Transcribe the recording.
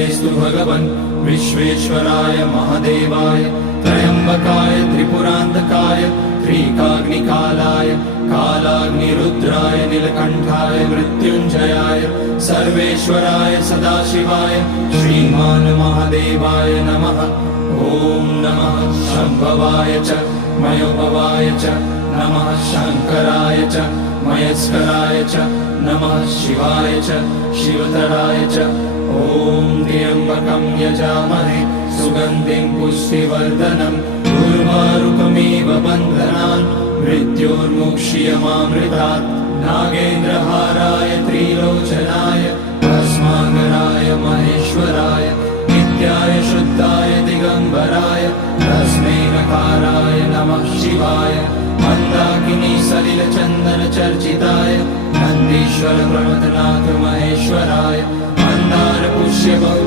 स्तु भगवन् विश्वेश्वराय महादेवाय त्र्यम्बकाय त्रिपुरान्तकाय त्रिकाग्निकालाय कालाग्निरुद्राय नीलकण्ठाय मृत्युञ्जयाय सर्वेश्वराय सदाशिवाय श्रीमान् महादेवाय नमः। ॐ नमः शम्भवाय च मयोभवाय च नमः शङ्कराय च मयस्कराय च नमः शिवाय च शिवतराय च। ॐ त्र्यम्बकं यजामहे सुगन्धिं पुष्टिवर्धनम् उर्वारुकमिव बन्धनान् मृत्योर्मुक्ष्यमामृतात्। नागेन्द्रहाराय त्रिलोचनाय भस्माकराय महेश्वराय नित्याय शुद्धाय दिगम्बराय तस्मै नकाराय नमः शिवाय। मन्दाकिनी सलिलचन्दन चर्चिताय नन्दीश्वर प्रमथनाथ महेश्वराय मंदार पुष्य बहु